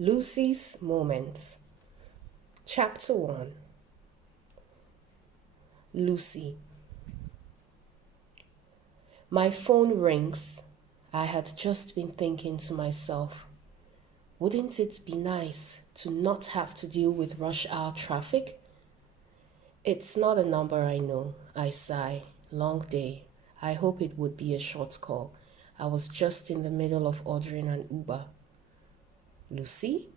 Lucy's Moments. Chapter 1. Lucy. My phone rings. I had just been thinking to myself, wouldn't it be nice to not have to deal with rush hour traffic? It's not a number I know. I sigh. Long day. I hope it would be a short call. I was just in the middle of ordering an Uber. Lucy?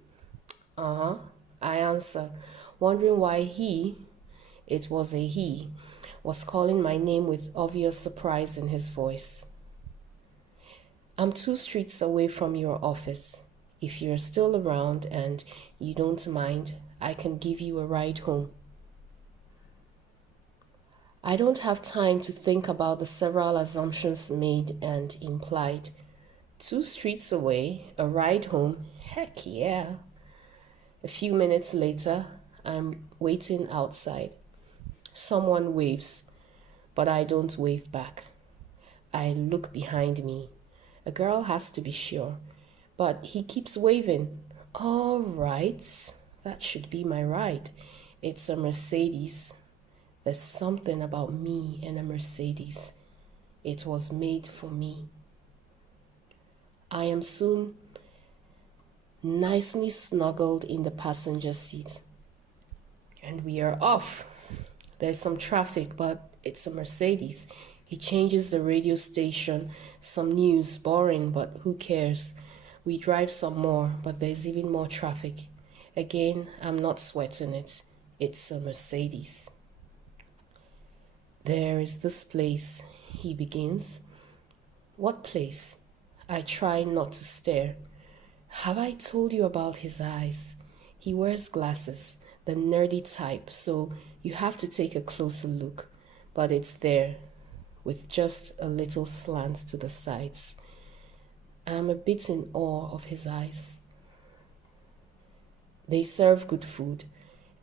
Uh-huh. I answer, wondering why it was a he, was calling my name with obvious surprise in his voice. I'm 2 streets away from your office. If you're still around and you don't mind, I can give you a ride home. I don't have time to think about the several assumptions made and implied. 2 streets away, a ride home, heck yeah. A few minutes later, I'm waiting outside. Someone waves, but I don't wave back. I look behind me. A girl has to be sure, but he keeps waving. All right, that should be my ride. It's a Mercedes. There's something about me and a Mercedes. It was made for me. I am soon nicely snuggled in the passenger seat. And we are off. There's some traffic, but it's a Mercedes. He changes the radio station. Some news, boring, but who cares? We drive some more, but there's even more traffic. Again, I'm not sweating it. It's a Mercedes. There is this place, he begins. What place? I try not to stare. Have I told you about his eyes? He wears glasses, the nerdy type, so you have to take a closer look. But it's there, with just a little slant to the sides. I'm a bit in awe of his eyes. They serve good food,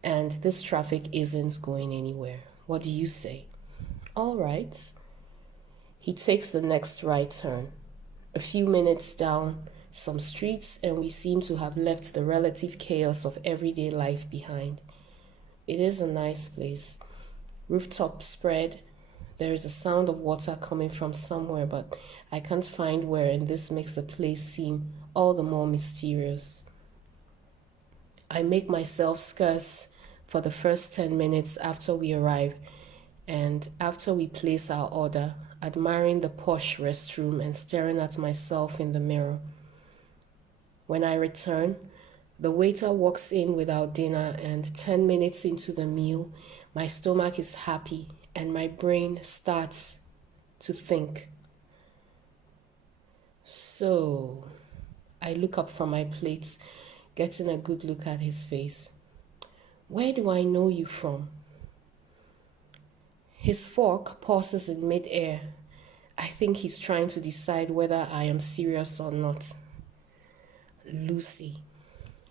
and this traffic isn't going anywhere. What do you say? All right. He takes the next right turn. A few minutes down some streets, and we seem to have left the relative chaos of everyday life behind. It is a nice place. Rooftop spread. There is a sound of water coming from somewhere, but I can't find where, and this makes the place seem all the more mysterious. I make myself scarce for the first 10 minutes after we arrive, and after we place our order, admiring the posh restroom and staring at myself in the mirror. When I return, the waiter walks in with our dinner, and 10 minutes into the meal, my stomach is happy and my brain starts to think. So, I look up from my plates, getting a good look at his face. Where do I know you from? His fork pauses in mid-air. I think he's trying to decide whether I am serious or not. Lucy.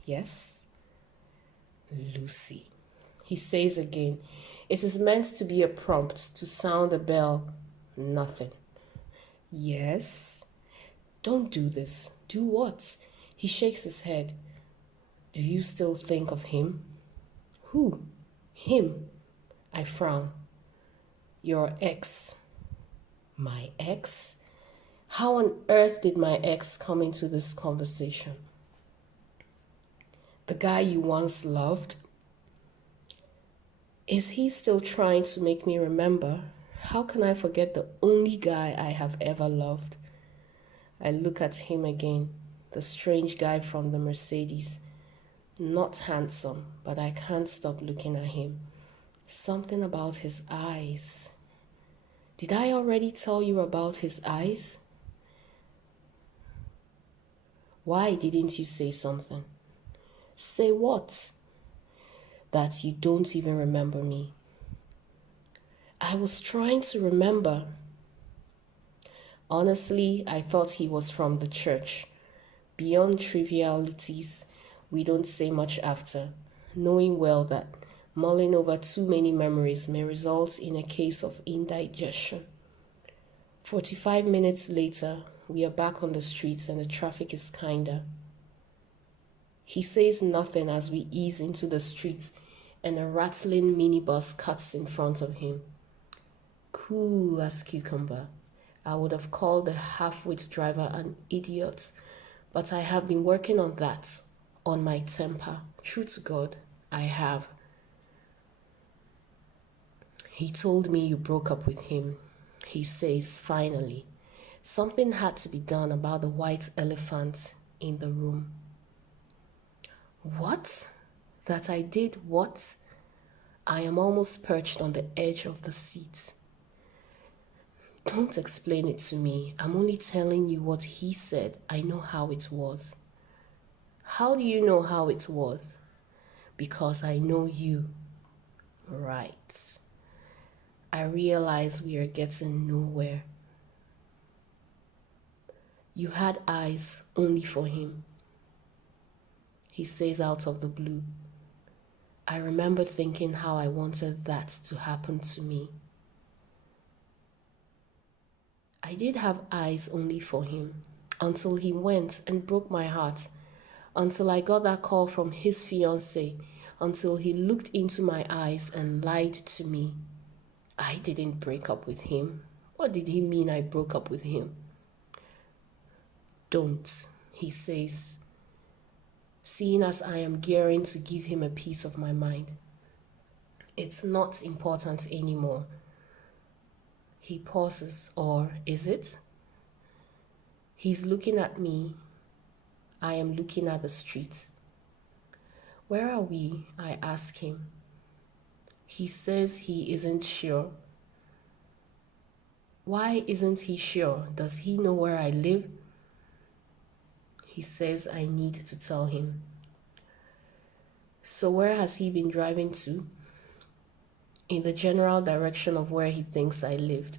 Yes? Lucy. He says again. It is meant to be a prompt, to sound a bell. Nothing. Yes? Don't do this. Do what? He shakes his head. Do you still think of him? Who? Him. I frown. Your ex. My ex? How on earth did my ex come into this conversation? The guy you once loved? Is he still trying to make me remember? How can I forget the only guy I have ever loved? I look at him again, the strange guy from the Mercedes. Not handsome, but I can't stop looking at him. Something about his eyes. Did I already tell you about his eyes? Why didn't you say something? Say what? That you don't even remember me. I was trying to remember. Honestly, I thought he was from the church. Beyond trivialities, we don't say much after, knowing well that mulling over too many memories may result in a case of indigestion. 45 minutes later, we are back on the streets and the traffic is kinder. He says nothing as we ease into the streets and a rattling minibus cuts in front of him. Cool as cucumber. I would have called the half-wit driver an idiot, but I have been working on that, on my temper. True to God, I have. He told me you broke up with him. He says, finally. Something had to be done about the white elephant in the room. What? That I did what? I am almost perched on the edge of the seat. Don't explain it to me. I'm only telling you what he said. I know how it was. How do you know how it was? Because I know you. Right. I realize we are getting nowhere. You had eyes only for him, he says out of the blue. I remember thinking how I wanted that to happen to me. I did have eyes only for him until he went and broke my heart, until I got that call from his fiancée, until he looked into my eyes and lied to me. I didn't break up with him. What did he mean I broke up with him? Don't, he says, seeing as I am gearing to give him a piece of my mind. It's not important anymore. He pauses, or is it? He's looking at me. I am looking at the street. Where are we? I ask him. He says he isn't sure. Why isn't he sure? Does he know where I live? He says I need to tell him. So where has he been driving to? In the general direction of where he thinks I lived.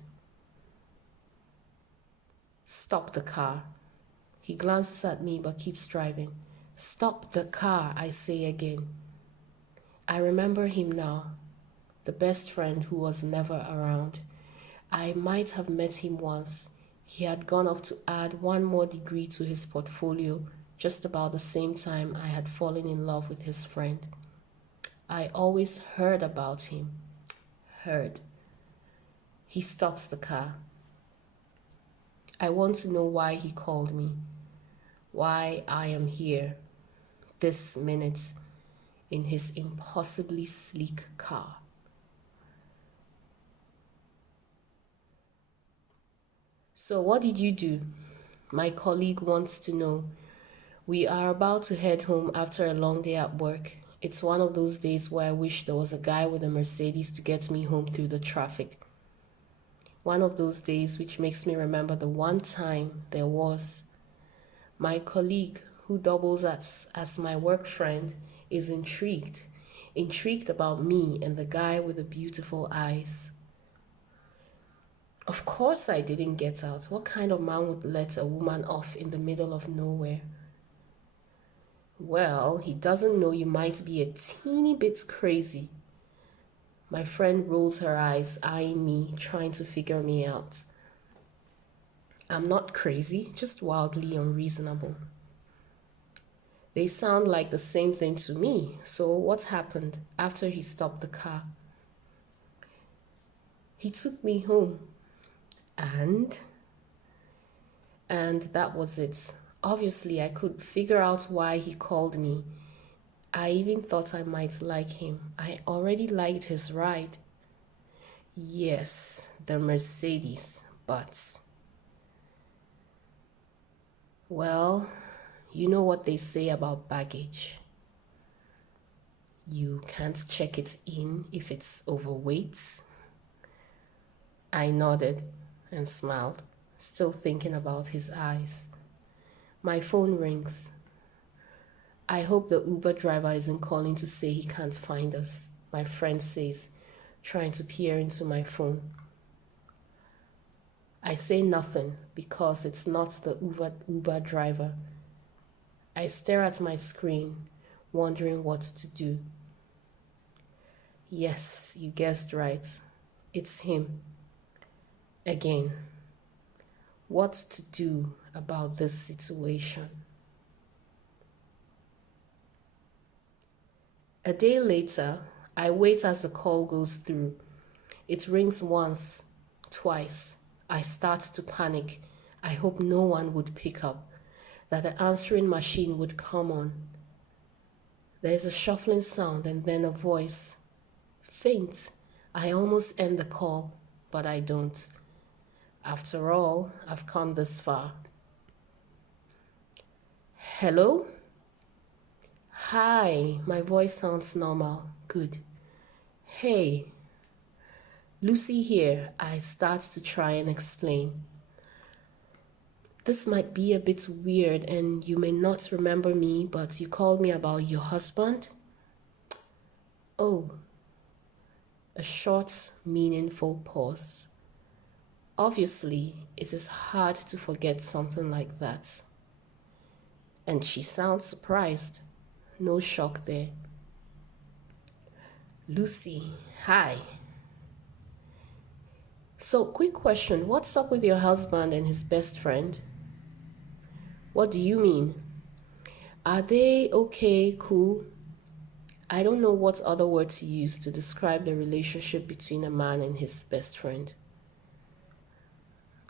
Stop the car. He glances at me but keeps driving. Stop the car, I say again. I remember him now. The best friend who was never around. I might have met him once. He had gone off to add one more degree to his portfolio just about the same time I had fallen in love with his friend. I always heard about him. Heard. He stops the car. I want to know why he called me. Why I am here, this minute, in his impossibly sleek car. So what did you do? My colleague wants to know. We are about to head home after a long day at work. It's one of those days where I wish there was a guy with a Mercedes to get me home through the traffic. One of those days which makes me remember the one time there was. My colleague, who doubles as my work friend, is intrigued about me and the guy with the beautiful eyes. Of course I didn't get out. What kind of man would let a woman off in the middle of nowhere? Well, he doesn't know you might be a teeny bit crazy. My friend rolls her eyes, eyeing me, trying to figure me out. I'm not crazy, just wildly unreasonable. They sound like the same thing to me. So what happened after he stopped the car? He took me home. And that was it. Obviously, I could figure out why he called me. I even thought I might like him. I already liked his ride. Yes, the Mercedes, but... Well, you know what they say about baggage. You can't check it in if it's overweight. I nodded and smiled, still thinking about his eyes. My phone rings. I hope the Uber driver isn't calling to say he can't find us, my friend says, trying to peer into my phone. I say nothing because it's not the Uber driver. I stare at my screen, wondering what to do. Yes, you guessed right. It's him. Again. What to do about this situation? A day later, I wait as the call goes through. It rings once, twice. I start to panic. I hope no one would pick up, that the answering machine would come on. There is a shuffling sound and then a voice. Faint. I almost end the call, but I don't. After all, I've come this far. Hello? Hi, my voice sounds normal. Good. Hey, Lucy here. I start to try and explain. This might be a bit weird and you may not remember me, but you called me about your husband? Oh, a short, meaningful pause. Obviously, it is hard to forget something like that. And she sounds surprised. No shock there. Lucy, hi. So, quick question. What's up with your husband and his best friend? What do you mean? Are they okay, cool? I don't know what other word to use to describe the relationship between a man and his best friend.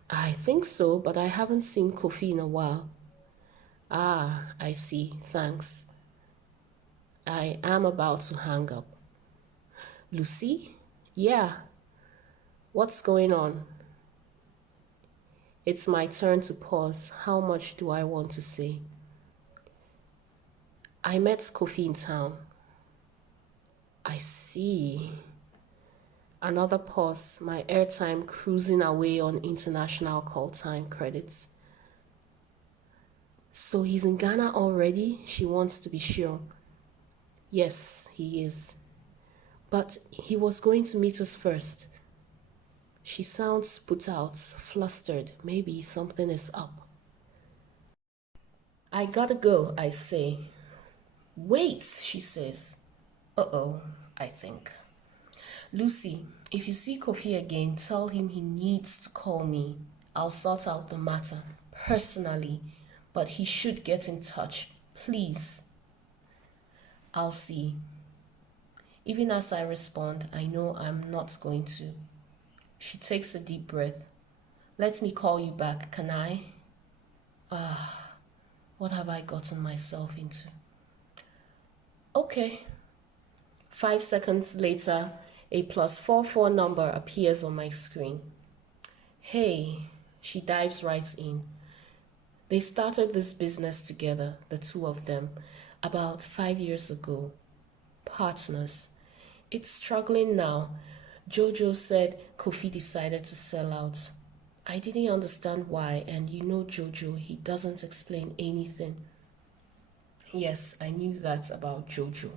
I think so, but I haven't seen Kofi in a while. Ah, I see. Thanks. I am about to hang up. Lucy? Yeah. What's going on? It's my turn to pause. How much do I want to say? I met Kofi in town. I see. Another pause, my airtime cruising away on international call time credits. So he's in Ghana already? She wants to be sure. Yes, he is. But he was going to meet us first. She sounds put out, flustered. Maybe something is up. I gotta go, I say. Wait, she says. Uh-oh, I think. Lucy, if you see Kofi again, tell him he needs to call me. I'll sort out the matter personally, but he should get in touch, please. I'll see. Even as I respond, I know I'm not going to. She takes a deep breath. Let me call you back, can I? What have I gotten myself into? Okay. 5 seconds later, a +44 number appears on my screen. Hey, she dives right in. They started this business together, the two of them, about 5 years ago. Partners. It's struggling now. Jojo said Kofi decided to sell out. I didn't understand why, and you know Jojo, he doesn't explain anything. Yes, I knew that about Jojo,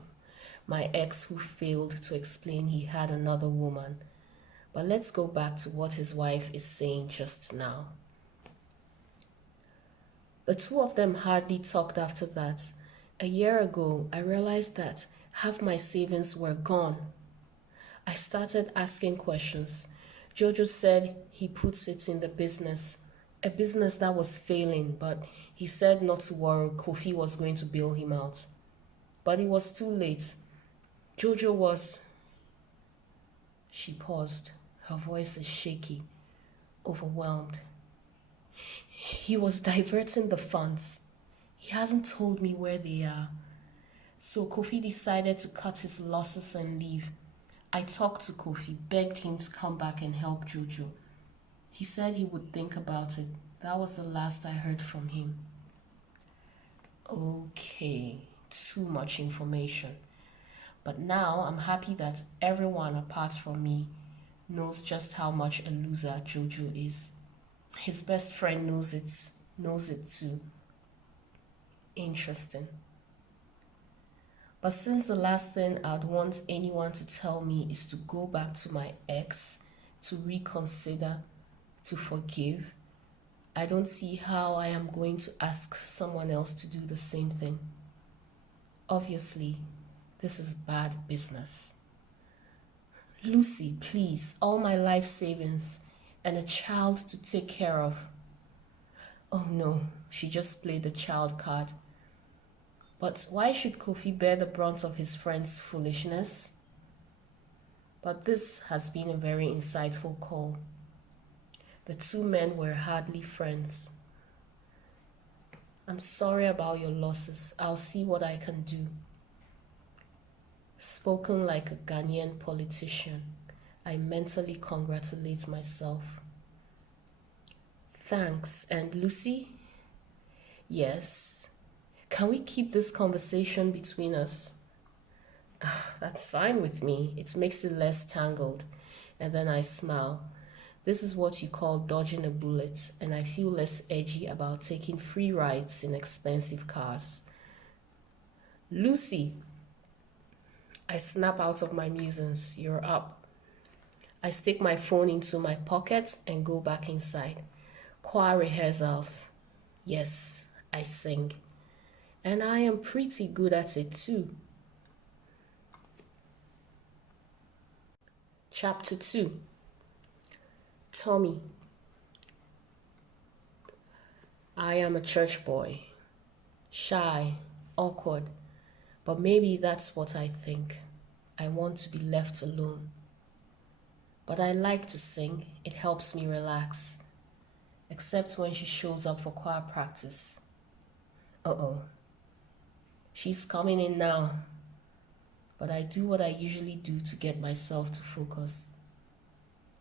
my ex who failed to explain he had another woman. But let's go back to what his wife is saying just now. The two of them hardly talked after that. A year ago, I realized that half my savings were gone. I started asking questions. Jojo said he puts it in the business, a business that was failing, but he said not to worry, Kofi was going to bail him out. But it was too late. Jojo was... She paused. Her voice is shaky, overwhelmed. He was diverting the funds. He hasn't told me where they are. So Kofi decided to cut his losses and leave. I talked to Kofi, begged him to come back and help Jojo. He said he would think about it. That was the last I heard from him. Okay, too much information. But now I'm happy that everyone apart from me knows just how much a loser Jojo is. His best friend knows it too. Interesting. But since the last thing I'd want anyone to tell me is to go back to my ex, to reconsider, to forgive, I don't see how I am going to ask someone else to do the same thing. Obviously, this is bad business. Lucy, please, all my life savings and a child to take care of. Oh no, she just played the child card. But why should Kofi bear the brunt of his friend's foolishness? But this has been a very insightful call. The two men were hardly friends. I'm sorry about your losses. I'll see what I can do. Spoken like a Ghanaian politician, I mentally congratulate myself. Thanks. And Lucy? Yes. Can we keep this conversation between us? That's fine with me. It makes it less tangled. And then I smile. This is what you call dodging a bullet, and I feel less edgy about taking free rides in expensive cars. Lucy! I snap out of my musings. You're up. I stick my phone into my pocket and go back inside. Choir rehearsals. Yes, I sing. And I am pretty good at it too. Chapter 2. Tommy. I am a church boy. Shy, awkward, but maybe that's what I think. I want to be left alone. But I like to sing. It helps me relax. Except when she shows up for choir practice. Uh-oh. She's coming in now. But I do what I usually do to get myself to focus.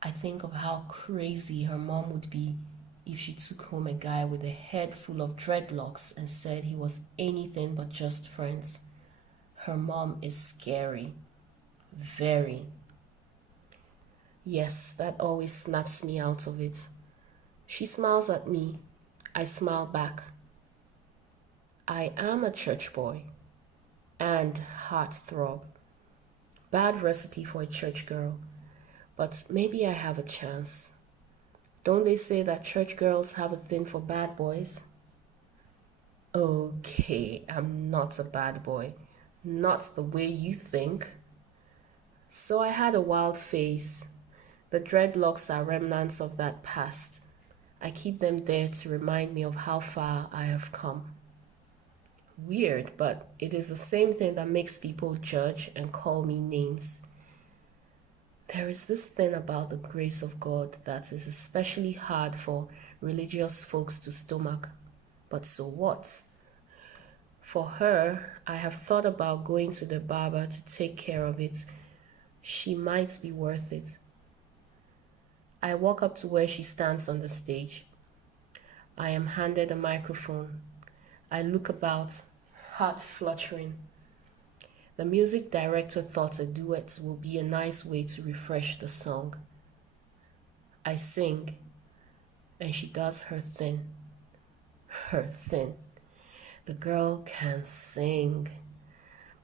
I think of how crazy her mom would be if she took home a guy with a head full of dreadlocks and said he was anything but just friends. Her mom is scary. Very. Yes, that always snaps me out of it. She smiles at me. I smile back. I am a church boy. And heartthrob. Bad recipe for a church girl. But maybe I have a chance. Don't they say that church girls have a thing for bad boys? Okay, I'm not a bad boy. Not the way you think. So I had a wild phase. The dreadlocks are remnants of that past. I keep them there to remind me of how far I have come. Weird, but it is the same thing that makes people judge and call me names. There is this thing about the grace of God that is especially hard for religious folks to stomach. But so what? For her, I have thought about going to the barber to take care of it. She might be worth it. I walk up to where she stands on the stage. I am handed a microphone. I look about, heart fluttering. The music director thought a duet will be a nice way to refresh the song. I sing, and she does her thing. Her thing. The girl can sing.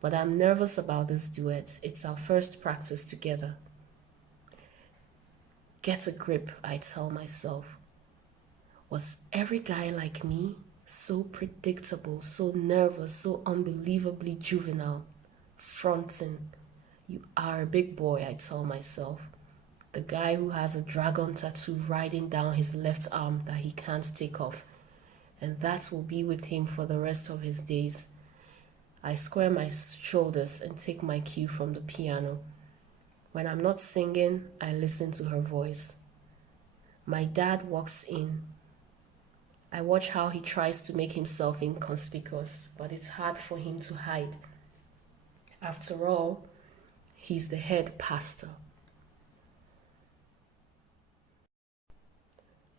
But I'm nervous about this duet. It's our first practice together. Get a grip, I tell myself. Was every guy like me? So predictable, so nervous, so unbelievably juvenile. Fronting. You are a big boy, I tell myself. The guy who has a dragon tattoo riding down his left arm that he can't take off. And that will be with him for the rest of his days. I square my shoulders and take my cue from the piano. When I'm not singing, I listen to her voice. My dad walks in. I watch how he tries to make himself inconspicuous, but it's hard for him to hide. After all, he's the head pastor.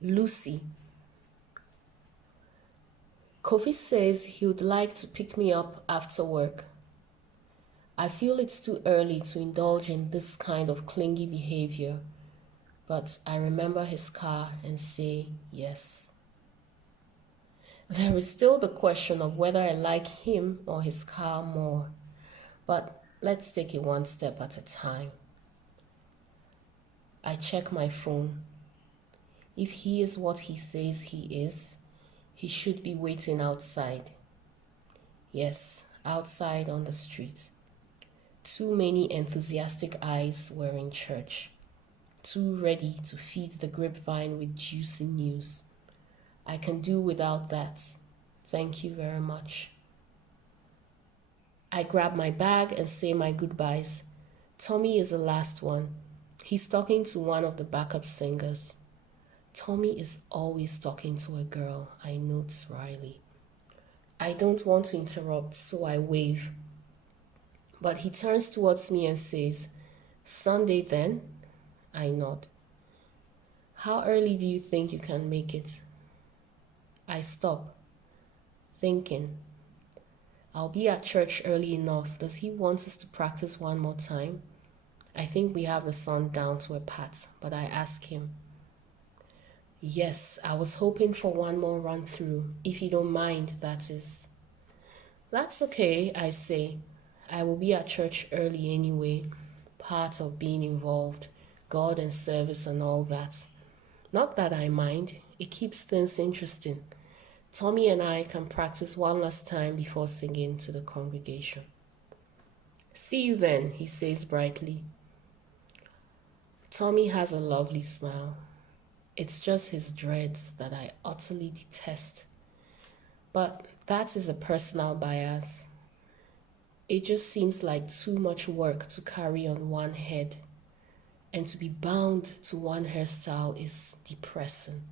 Lucy. Kofi says he would like to pick me up after work. I feel it's too early to indulge in this kind of clingy behavior, but I remember his car and say yes. There is still the question of whether I like him or his car more, but let's take it one step at a time. I check my phone. If he is what he says he is, he should be waiting outside. Yes, outside on the street. Too many enthusiastic eyes were in church, too ready to feed the grapevine with juicy news. I can do without that. Thank you very much. I grab my bag and say my goodbyes. Tommy is the last one. He's talking to one of the backup singers. Tommy is always talking to a girl, I note wryly. I don't want to interrupt, so I wave. But he turns towards me and says, Sunday then? I nod. How early do you think you can make it? I stop, thinking. I'll be at church early enough. Does he want us to practice one more time? I think we have the song down to a pat, but I ask him. Yes, I was hoping for one more run through, if you don't mind, that is. That's okay, I say. I will be at church early anyway, part of being involved, God and service and all that. Not that I mind, it keeps things interesting. Tommy and I can practice one last time before singing to the congregation. See you then, he says brightly. Tommy has a lovely smile. It's just his dreads that I utterly detest. But that is a personal bias. It just seems like too much work to carry on one head, and to be bound to one hairstyle is depressing.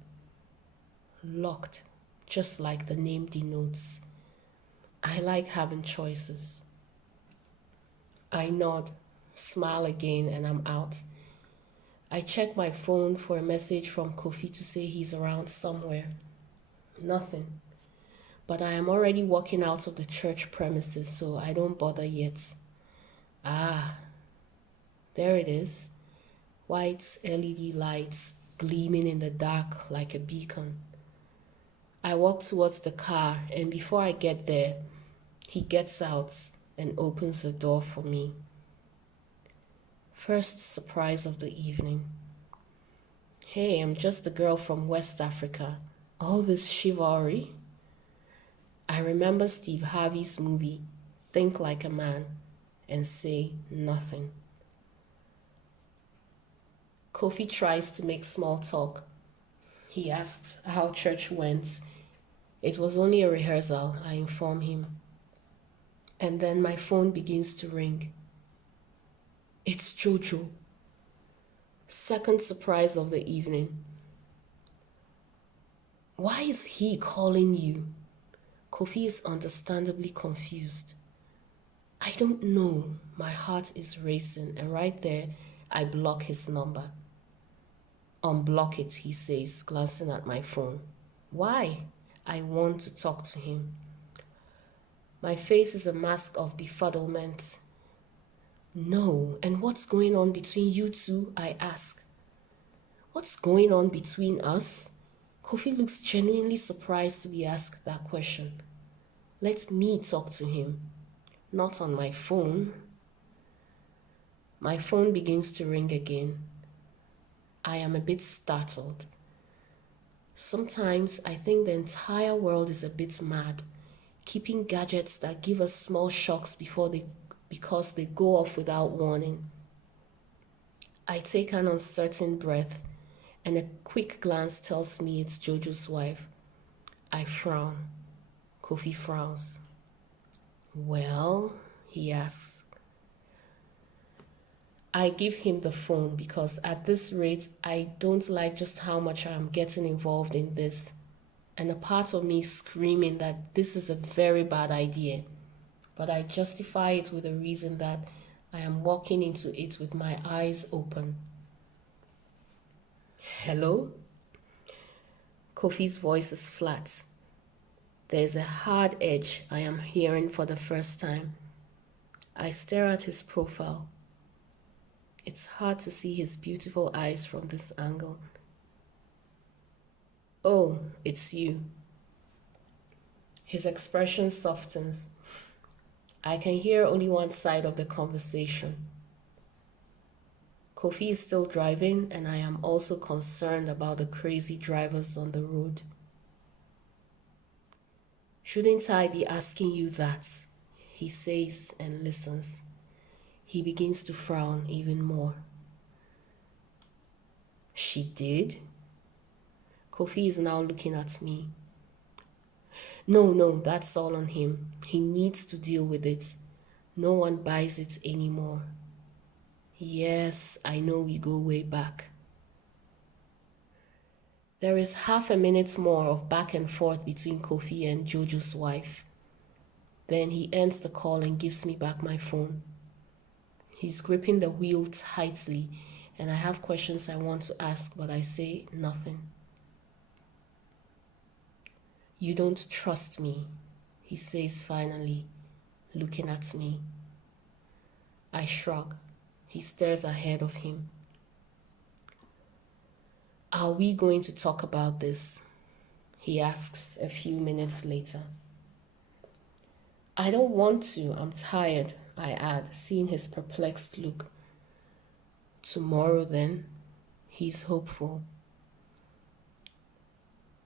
Locked, just like the name denotes. I like having choices. I nod, smile again, and I'm out. I check my phone for a message from Kofi to say he's around somewhere. Nothing. But I am already walking out of the church premises, so I don't bother yet. Ah, there it is. White LED lights gleaming in the dark like a beacon. I walk towards the car, and before I get there, he gets out and opens the door for me. First surprise of the evening. Hey, I'm just a girl from West Africa. All this chivalry? I remember Steve Harvey's movie, Think Like a Man, and say nothing. Kofi tries to make small talk. He asks how church went. It was only a rehearsal, I inform him. And then my phone begins to ring. It's Jojo. Second surprise of the evening. Why is he calling you? Kofi is understandably confused. I don't know. My heart is racing, and right there, I block his number. Unblock it, he says, glancing at my phone. Why? I want to talk to him. My face is a mask of befuddlement. No, and what's going on between you two? I ask. What's going on between us? Kofi looks genuinely surprised to be asked that question. Let me talk to him. Not on my phone. My phone begins to ring again. I am a bit startled. Sometimes I think the entire world is a bit mad, keeping gadgets that give us small shocks because they go off without warning. I take an uncertain breath, and a quick glance tells me it's Jojo's wife. I frown. Kofi frowns. Well, he asks. I give him the phone because at this rate, I don't like just how much I'm getting involved in this. And a part of me screaming that this is a very bad idea. But I justify it with the reason that I am walking into it with my eyes open. Hello? Kofi's voice is flat. There's a hard edge I am hearing for the first time. I stare at his profile. It's hard to see his beautiful eyes from this angle. Oh, it's you. His expression softens. I can hear only one side of the conversation. Kofi is still driving, and I am also concerned about the crazy drivers on the road. Shouldn't I be asking you that? He says and listens. He begins to frown even more. She did? Kofi is now looking at me. No, that's all on him. He needs to deal with it. No one buys it anymore. Yes, I know we go way back. There is half a minute more of back and forth between Kofi and Jojo's wife. Then he ends the call and gives me back my phone. He's gripping the wheel tightly, and I have questions I want to ask, but I say nothing. You don't trust me, he says finally, looking at me. I shrug. He stares ahead of him. Are we going to talk about this? He asks a few minutes later. I don't want to. I'm tired, I add, seeing his perplexed look. Tomorrow then? He's hopeful.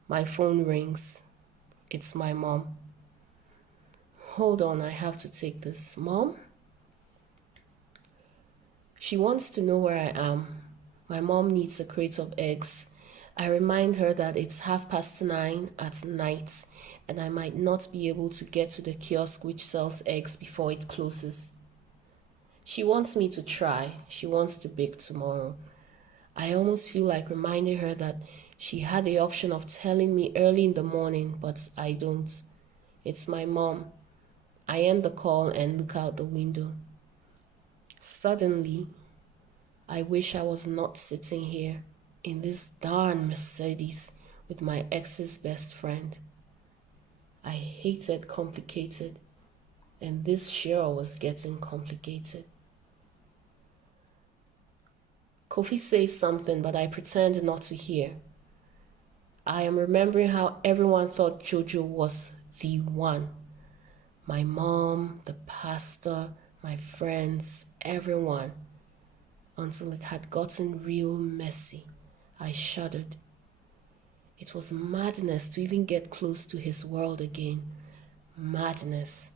My phone rings. It's my mom. Hold on, I have to take this. Mom? She wants to know where I am. My mom needs a crate of eggs. I remind her that it's 9:30 at night and I might not be able to get to the kiosk which sells eggs before it closes. She wants me to try. She wants to bake tomorrow. I almost feel like reminding her that she had the option of telling me early in the morning, but I don't. It's my mom. I end the call and look out the window. Suddenly, I wish I was not sitting here in this darn Mercedes with my ex's best friend. I hated complicated, and this sure was getting complicated. Kofi says something, but I pretend not to hear. I am remembering how everyone thought Jojo was the one. My mom, the pastor, my friends, everyone. Until it had gotten real messy. I shuddered. It was madness to even get close to his world again. Madness.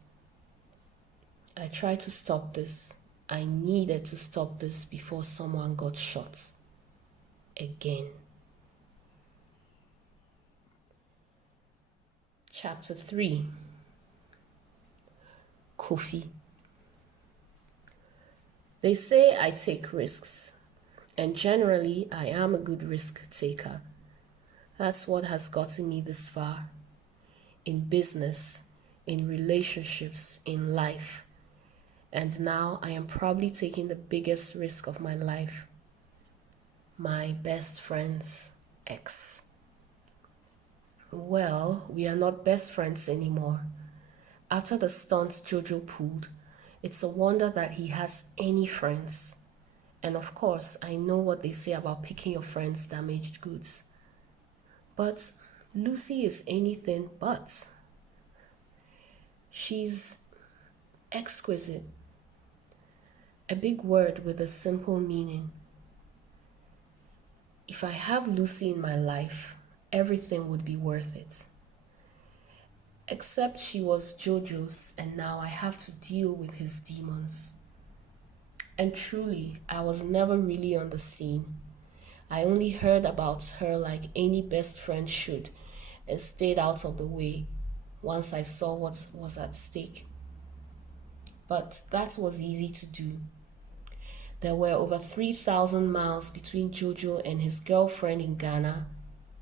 I tried to stop this. I needed to stop this before someone got shot. Again. Chapter 3. Kofi. They say I take risks, and generally I am a good risk taker. That's what has gotten me this far. In business, in relationships, in life. And now I am probably taking the biggest risk of my life. My best friend's ex. Well, we are not best friends anymore. After the stunts Jojo pulled, it's a wonder that he has any friends. And of course, I know what they say about picking your friends' damaged goods. But Lucy is anything but. She's exquisite. A big word with a simple meaning. If I have Lucy in my life, everything would be worth it. Except she was Jojo's and now I have to deal with his demons. And truly, I was never really on the scene. I only heard about her like any best friend should and stayed out of the way once I saw what was at stake. But that was easy to do. There were over 3,000 miles between Jojo and his girlfriend in Ghana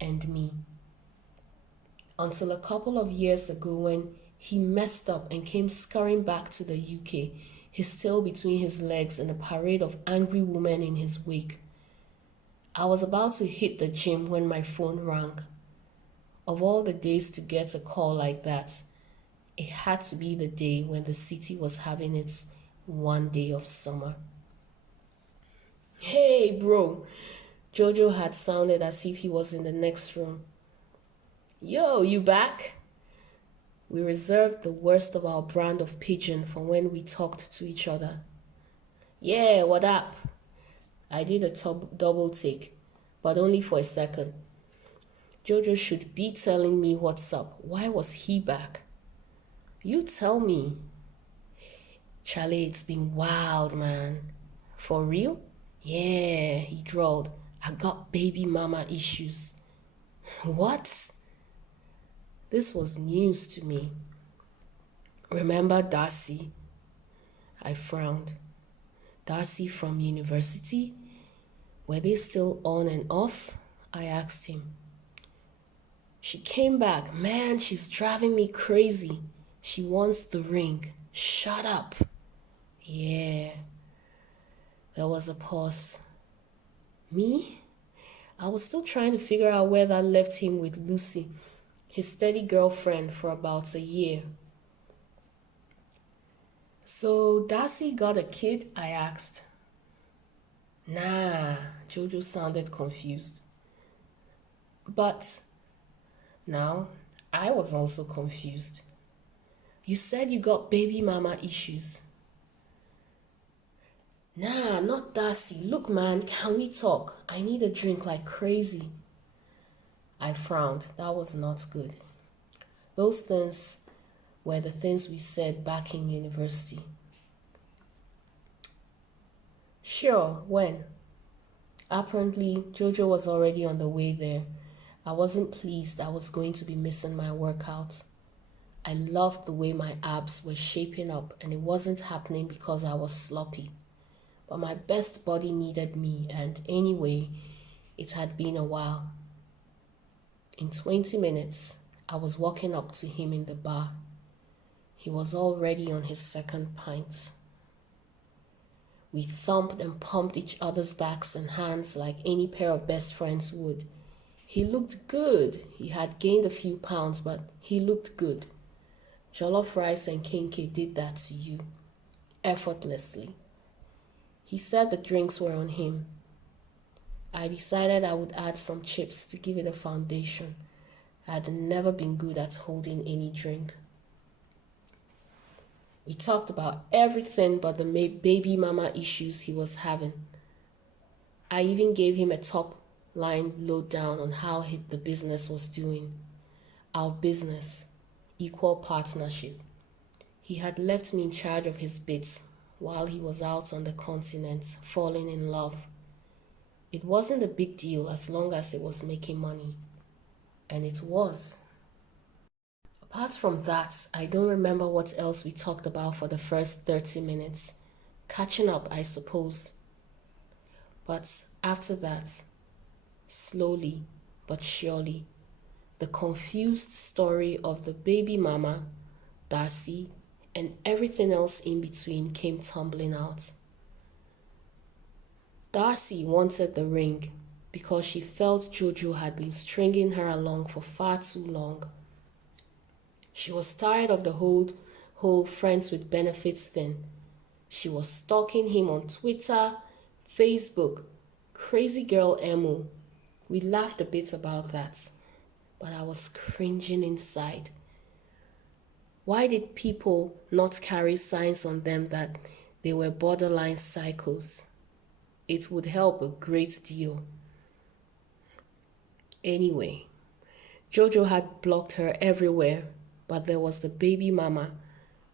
and me. Until a couple of years ago when he messed up and came scurrying back to the UK, his tail between his legs and a parade of angry women in his wake. I was about to hit the gym when my phone rang. Of all the days to get a call like that, it had to be the day when the city was having its one day of summer. Hey, bro. Jojo had sounded as if he was in the next room. Yo, you back? We reserved the worst of our brand of pigeon for when we talked to each other. Yeah, what up? I did a double take, but only for a second. Jojo should be telling me what's up. Why was he back? You tell me. Charlie, it's been wild, man. For real? Yeah, he drawled. I got baby mama issues. What? This was news to me. Remember Darcy? I frowned. Darcy from university? Were they still on and off? I asked him. She came back. Man, she's driving me crazy. She wants the ring. Shut up. Yeah. There was a pause. Me? I was still trying to figure out where that left him with Lucy, his steady girlfriend, for about a year. So Darcy got a kid? I asked. Nah, Jojo sounded confused. But now I was also confused. You said you got baby mama issues. Nah, not Darcy. Look, man, can we talk? I need a drink like crazy. I frowned. That was not good. Those things were the things we said back in university. Sure, when? Apparently, Jojo was already on the way there. I wasn't pleased I was going to be missing my workout. I loved the way my abs were shaping up, and it wasn't happening because I was sloppy. But my best body needed me, and anyway, it had been a while. In 20 minutes, I was walking up to him in the bar. He was already on his second pint. We thumped and pumped each other's backs and hands like any pair of best friends would. He looked good. He had gained a few pounds, but he looked good. Jollof rice and kinky did that to you, effortlessly. He said the drinks were on him. I decided I would add some chips to give it a foundation. I had never been good at holding any drink. We talked about everything but the baby mama issues he was having. I even gave him a top-line lowdown on how the business was doing. Our business, equal partnership. He had left me in charge of his bits while he was out on the continent, falling in love. It wasn't a big deal as long as it was making money. And it was. Apart from that, I don't remember what else we talked about for the first 30 minutes. Catching up, I suppose. But after that, slowly but surely, the confused story of the baby mama, Darcy, and everything else in between came tumbling out. Darcy wanted the ring because she felt Jojo had been stringing her along for far too long. She was tired of the whole friends with benefits thing. She was stalking him on Twitter, Facebook, crazy girl Emu. We laughed a bit about that, but I was cringing inside. Why did people not carry signs on them that they were borderline psychos? It would help a great deal. Anyway, Jojo had blocked her everywhere, but there was the baby mama,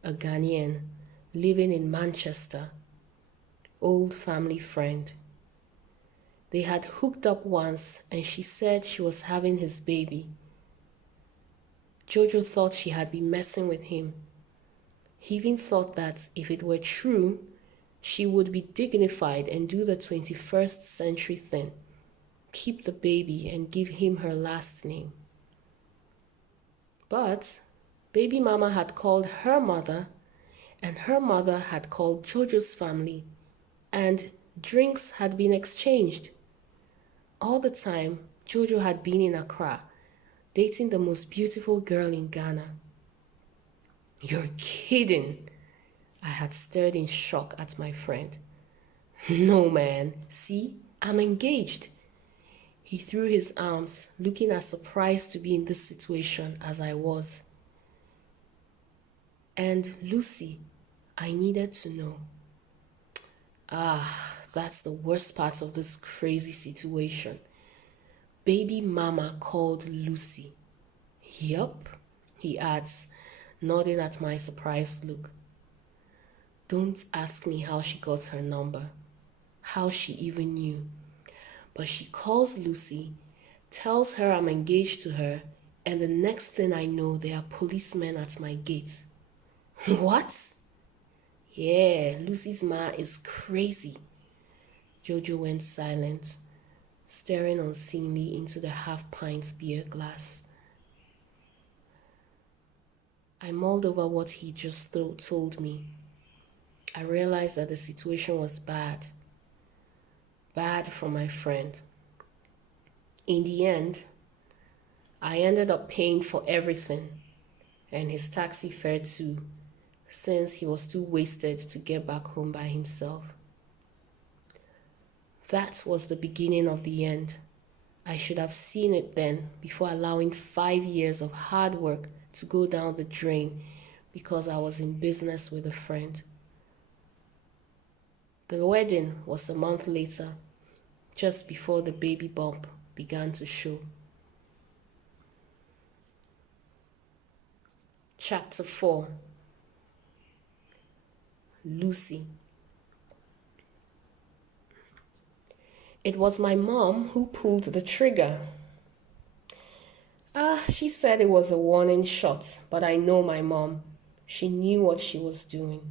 a Ghanaian, living in Manchester. Old family friend. They had hooked up once and she said she was having his baby. Jojo thought she had been messing with him. He even thought that if it were true, she would be dignified and do the 21st century thing. Keep the baby and give him her last name. But baby mama had called her mother, and her mother had called Jojo's family, and drinks had been exchanged. All the time, Jojo had been in Accra, dating the most beautiful girl in Ghana. You're kidding! I had stared in shock at my friend. No, man. See, I'm engaged. He threw his arms, looking as surprised to be in this situation as I was. And Lucy, I needed to know. That's the worst part of this crazy situation. Baby mama called Lucy. Yup, he adds, nodding at my surprised look. Don't ask me how she got her number, how she even knew. But she calls Lucy, tells her I'm engaged to her, and the next thing I know, there are policemen at my gate. What? Yeah, Lucy's ma is crazy. Jojo went silent, staring unseeingly into the half-pint beer glass. I mulled over what he just told me. I realized that the situation was bad. Bad for my friend. In the end, I ended up paying for everything and his taxi fare too, since he was too wasted to get back home by himself. That was the beginning of the end. I should have seen it then before allowing 5 years of hard work to go down the drain because I was in business with a friend. The wedding was a month later, just before the baby bump began to show. Chapter 4. Lucy. It was my mom who pulled the trigger. She said it was a warning shot, but I know my mom. She knew what she was doing.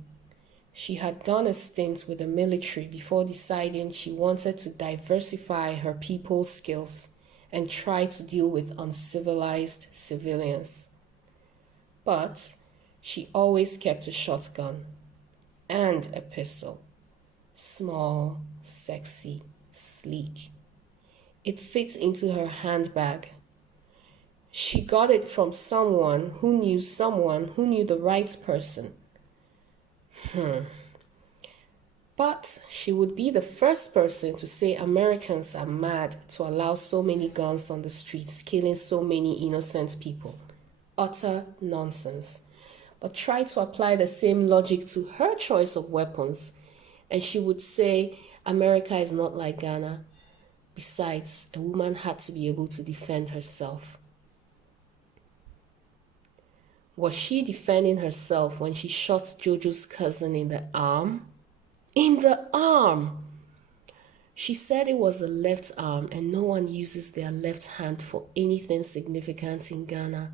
She had done a stint with the military before deciding she wanted to diversify her people's skills and try to deal with uncivilized civilians. But she always kept a shotgun and a pistol. Small, sexy, sleek. It fit into her handbag. She got it from someone who knew the right person. But she would be the first person to say Americans are mad to allow so many guns on the streets, killing so many innocent people. Utter nonsense. But try to apply the same logic to her choice of weapons, and she would say America is not like Ghana. Besides, a woman had to be able to defend herself. Was she defending herself when she shot Jojo's cousin in the arm? In the arm! She said it was the left arm and no one uses their left hand for anything significant in Ghana.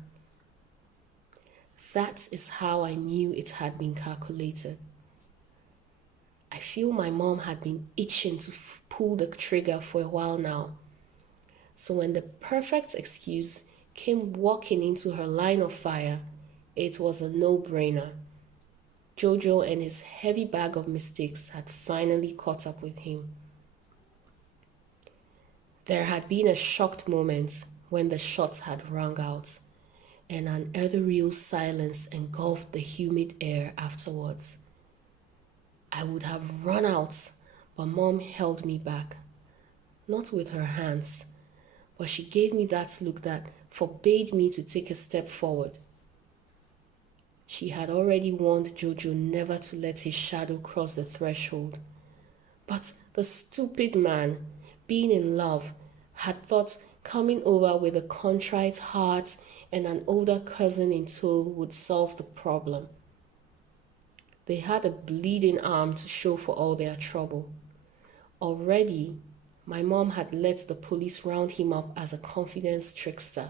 That is how I knew it had been calculated. I feel my mom had been itching to pull the trigger for a while now. So when the perfect excuse came walking into her line of fire, it was a no-brainer. Jojo and his heavy bag of mistakes had finally caught up with him. There had been a shocked moment when the shots had rung out, and an ethereal silence engulfed the humid air afterwards. I would have run out, but Mom held me back. Not with her hands, but she gave me that look that forbade me to take a step forward. She had already warned Jojo never to let his shadow cross the threshold. But the stupid man, being in love, had thought coming over with a contrite heart and an older cousin in tow would solve the problem. They had a bleeding arm to show for all their trouble. Already, my mom had let the police round him up as a confidence trickster.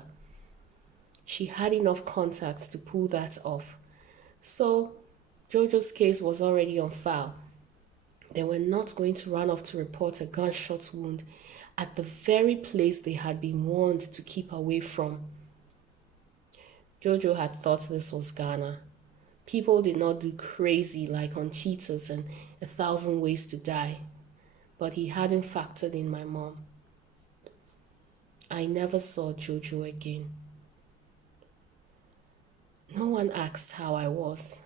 She had enough contacts to pull that off. So, Jojo's case was already on file. They were not going to run off to report a gunshot wound at the very place they had been warned to keep away from. Jojo had thought this was Ghana. People did not do crazy like on Cheetahs and 1,000 Ways to Die. But he hadn't factored in my mom. I never saw Jojo again. No one asked how I was.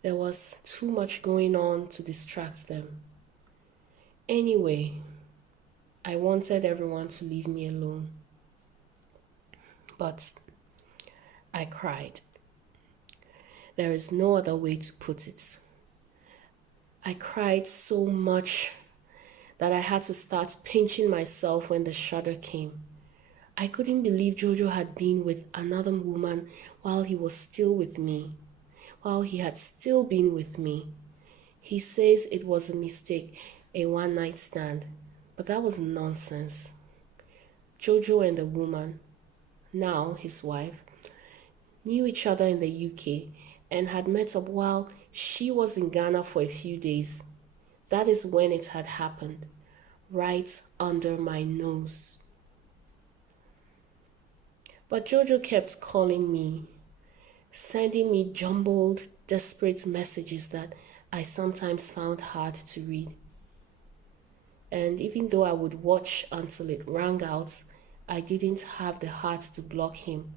There was too much going on to distract them. Anyway, I wanted everyone to leave me alone. But I cried. There is no other way to put it. I cried so much that I had to start pinching myself when the shudder came. I couldn't believe Jojo had been with another woman while he was still with me, while he had still been with me. He says it was a mistake, a one-night stand, but that was nonsense. Jojo and the woman, now his wife, knew each other in the UK and had met up while she was in Ghana for a few days. That is when it had happened, right under my nose. But Jojo kept calling me, sending me jumbled, desperate messages that I sometimes found hard to read. And even though I would watch until it rang out, I didn't have the heart to block him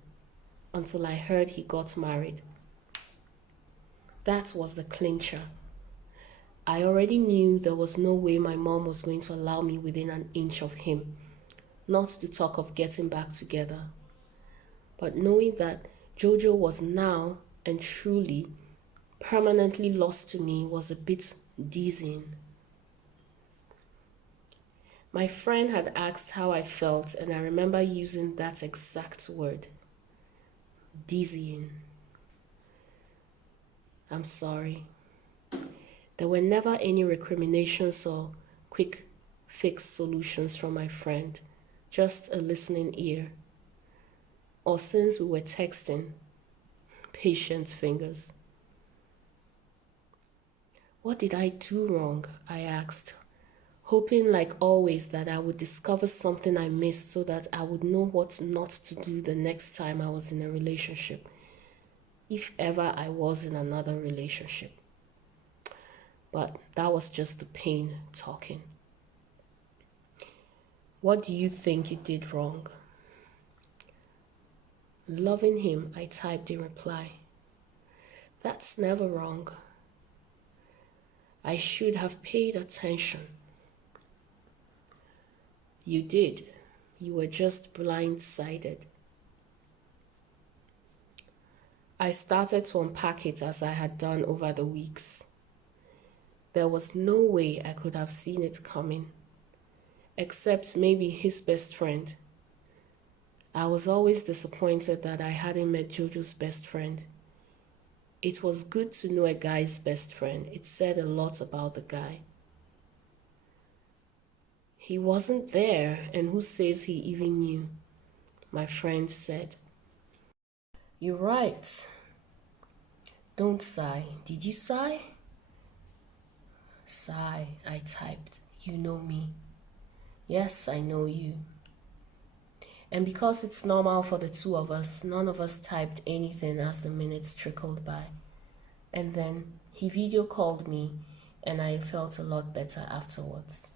until I heard he got married. That was the clincher. I already knew there was no way my mom was going to allow me within an inch of him, not to talk of getting back together. But knowing that Jojo was now and truly permanently lost to me was a bit dizzying. My friend had asked how I felt, and I remember using that exact word, dizzying. I'm sorry. There were never any recriminations or quick fix solutions from my friend, just a listening ear. Or since we were texting, patient fingers. What did I do wrong? I asked, hoping like always that I would discover something I missed so that I would know what not to do the next time I was in a relationship, if ever I was in another relationship. But that was just the pain talking. What do you think you did wrong? Loving him, I typed in reply. That's never wrong. I should have paid attention. You did. You were just blindsided. I started to unpack it as I had done over the weeks. There was no way I could have seen it coming, except maybe his best friend. I was always disappointed that I hadn't met Jojo's best friend. It was good to know a guy's best friend. It said a lot about the guy. He wasn't there, and who says he even knew? My friend said. You're right. Don't sigh. Did you sigh? Sigh, I typed. You know me. Yes, I know you. And because it's normal for the two of us, none of us typed anything as the minutes trickled by. And then he video called me, and I felt a lot better afterwards.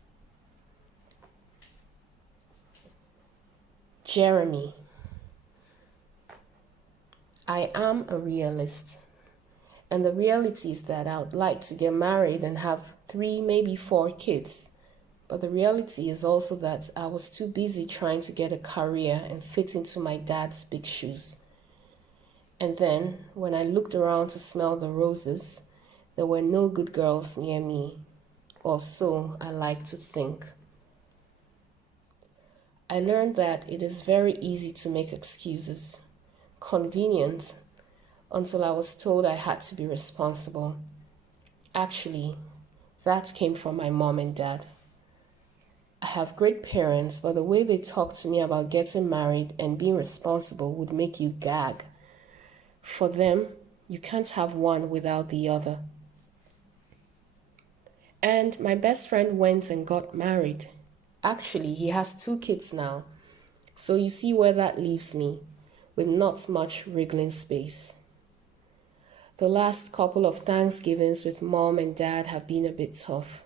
Jeremy. I am a realist. And the reality is that I would like to get married and have 3, maybe 4 kids. But the reality is also that I was too busy trying to get a career and fit into my dad's big shoes. And then, when I looked around to smell the roses, there were no good girls near me, or so I like to think. I learned that it is very easy to make excuses, convenient, until I was told I had to be responsible. Actually, that came from my mom and dad. I have great parents, but the way they talk to me about getting married and being responsible would make you gag. For them, you can't have one without the other. And my best friend went and got married. Actually, he has 2 kids now. So you see where that leaves me, with not much wriggling space. The last couple of Thanksgivings with mom and dad have been a bit tough.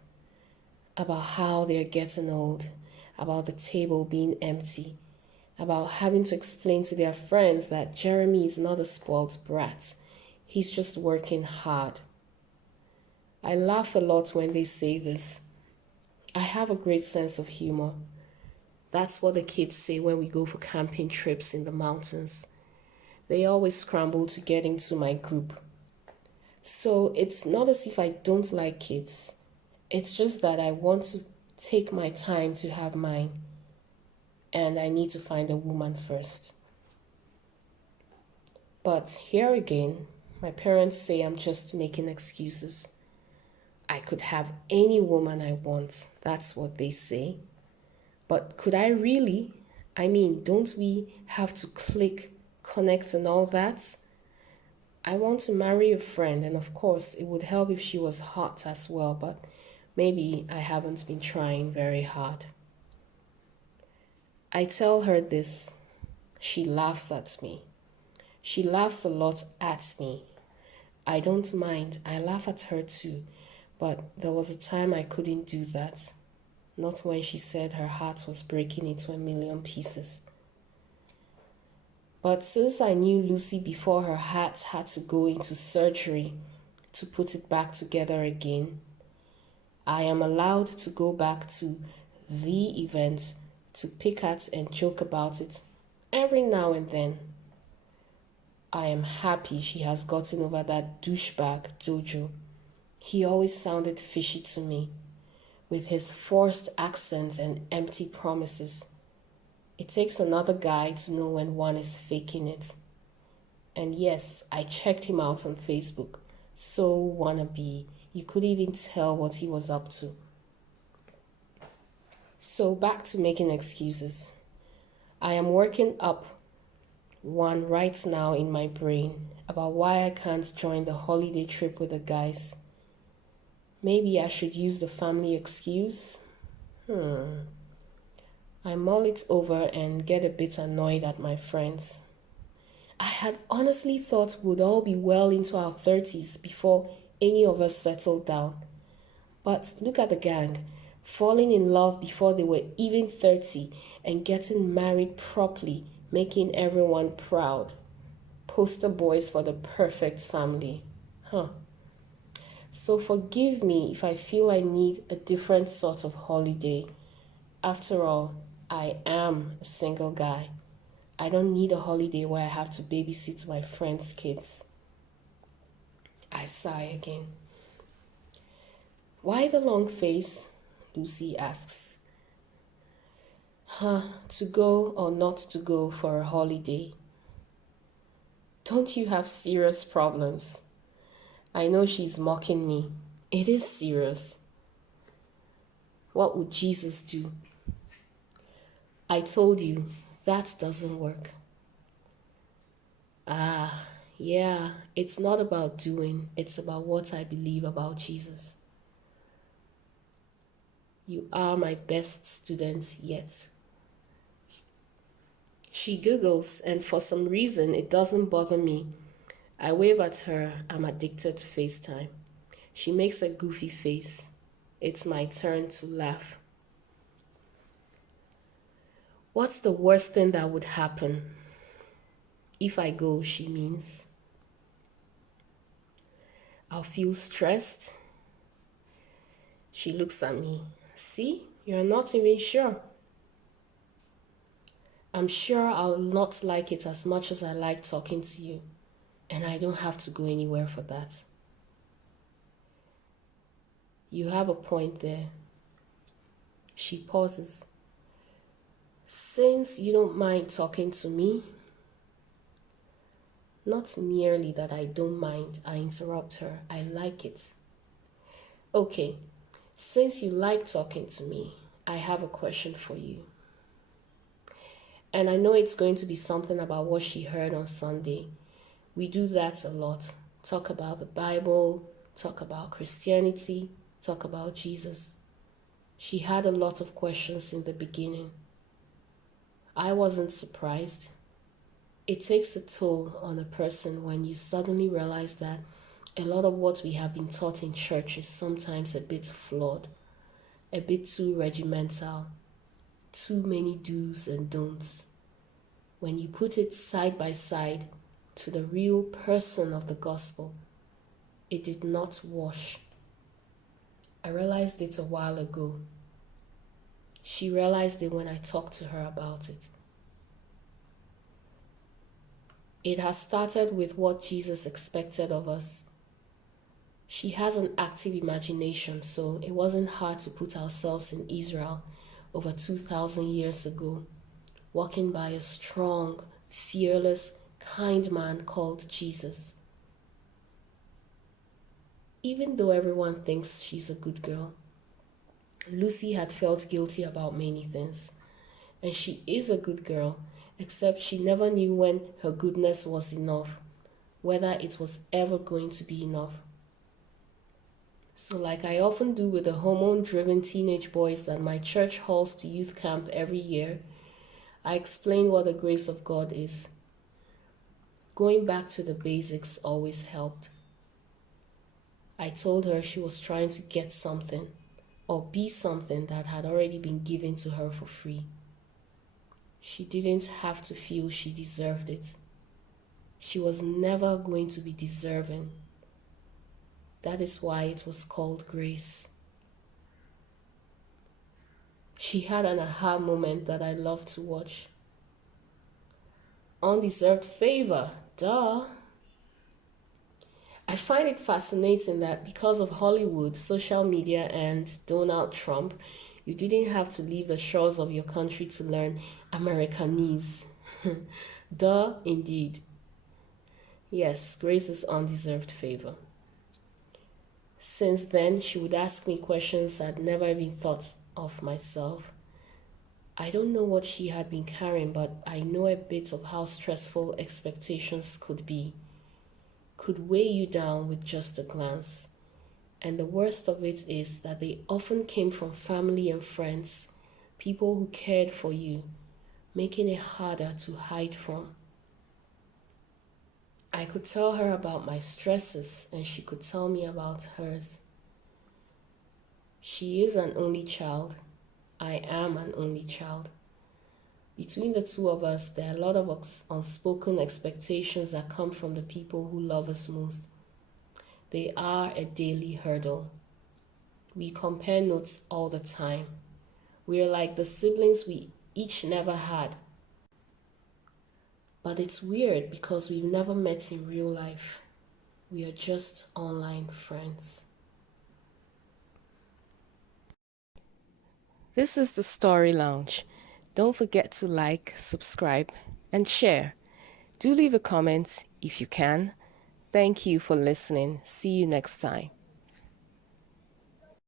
About how they're getting old, about the table being empty, about having to explain to their friends that Jeremy is not a spoiled brat. He's just working hard. I laugh a lot when they say this. I have a great sense of humor. That's what the kids say when we go for camping trips in the mountains. They always scramble to get into my group. So it's not as if I don't like kids. It's just that I want to take my time to have mine. And I need to find a woman first. But here again, my parents say I'm just making excuses. I could have any woman I want. That's what they say. But could I really? I mean, don't we have to click, connect and all that? I want to marry a friend, and of course, it would help if she was hot as well, but maybe I haven't been trying very hard. I tell her this. She laughs at me. She laughs a lot at me. I don't mind. I laugh at her too. But there was a time I couldn't do that. Not when she said her heart was breaking into a million pieces. But since I knew Lucy before her heart had to go into surgery to put it back together again, I am allowed to go back to the event to pick at and joke about it every now and then. I am happy she has gotten over that douchebag Jojo. He always sounded fishy to me, with his forced accents and empty promises. It takes another guy to know when one is faking it. And yes, I checked him out on Facebook. So wannabe. You could even tell what he was up to. So back to making excuses. I am working up one right now in my brain about why I can't join the holiday trip with the guys. Maybe I should use the family excuse? I mull it over and get a bit annoyed at my friends. I had honestly thought we'd all be well into our 30s before any of us settled down. But look at the gang, falling in love before they were even 30 and getting married properly, making everyone proud. Poster boys for the perfect family. So forgive me if I feel I need a different sort of holiday. After all, I am a single guy. I don't need a holiday where I have to babysit my friends' kids. I sigh again. Why the long face? Lucy asks. To go or not to go for a holiday? Don't you have serious problems? I know she's mocking me. It is serious. What would Jesus do? I told you, that doesn't work. Yeah, it's not about doing, it's about what I believe about Jesus. You are my best student yet. She giggles, and for some reason, it doesn't bother me. I wave at her. I'm addicted to FaceTime. She makes a goofy face. It's my turn to laugh. What's the worst thing that would happen? If I go, she means. I'll feel stressed. She looks at me. See, you're not even sure. I'm sure I'll not like it as much as I like talking to you. And I don't have to go anywhere for that. You have a point there. She pauses. Since you don't mind talking to me, not merely that I don't mind, I interrupt her. I like it. Okay, since you like talking to me, I have a question for you. And I know it's going to be something about what she heard on Sunday. We do that a lot. Talk about the Bible, talk about Christianity, talk about Jesus. She had a lot of questions in the beginning. I wasn't surprised. It takes a toll on a person when you suddenly realize that a lot of what we have been taught in church is sometimes a bit flawed, a bit too regimental, too many do's and don'ts. When you put it side by side to the real person of the gospel, it did not wash. I realized it a while ago. She realized it when I talked to her about it. It has started with what Jesus expected of us. She has an active imagination, so it wasn't hard to put ourselves in Israel over 2,000 years ago, walking by a strong, fearless, kind man called Jesus. Even though everyone thinks she's a good girl, Lucy had felt guilty about many things. And she is a good girl, except she never knew when her goodness was enough, whether it was ever going to be enough. So, like I often do with the hormone driven teenage boys that my church hauls to youth camp every year, I explain what the grace of God is. Going back to the basics always helped. I told her she was trying to get something or be something that had already been given to her for free. She didn't have to feel she deserved it. She was never going to be deserving. That is why it was called grace. She had an aha moment that I love to watch. Undeserved favor, duh. I find it fascinating that because of Hollywood, social media, and Donald Trump, you didn't have to leave the shores of your country to learn Americanese. Duh, indeed. Yes, grace is undeserved favor. Since then, she would ask me questions I'd never even thought of myself. I don't know what she had been carrying, but I know a bit of how stressful expectations could be. Could weigh you down with just a glance. And the worst of it is that they often came from family and friends, people who cared for you, making it harder to hide from. I could tell her about my stresses and she could tell me about hers. She is an only child. I am an only child. Between the two of us, there are a lot of unspoken expectations that come from the people who love us most. They are a daily hurdle. We compare notes all the time. We are like the siblings we each never had. But it's weird because we've never met in real life. We are just online friends. This is the Story Lounge. Don't forget to like, subscribe, and share. Do leave a comment if you can. Thank you for listening. See you next time.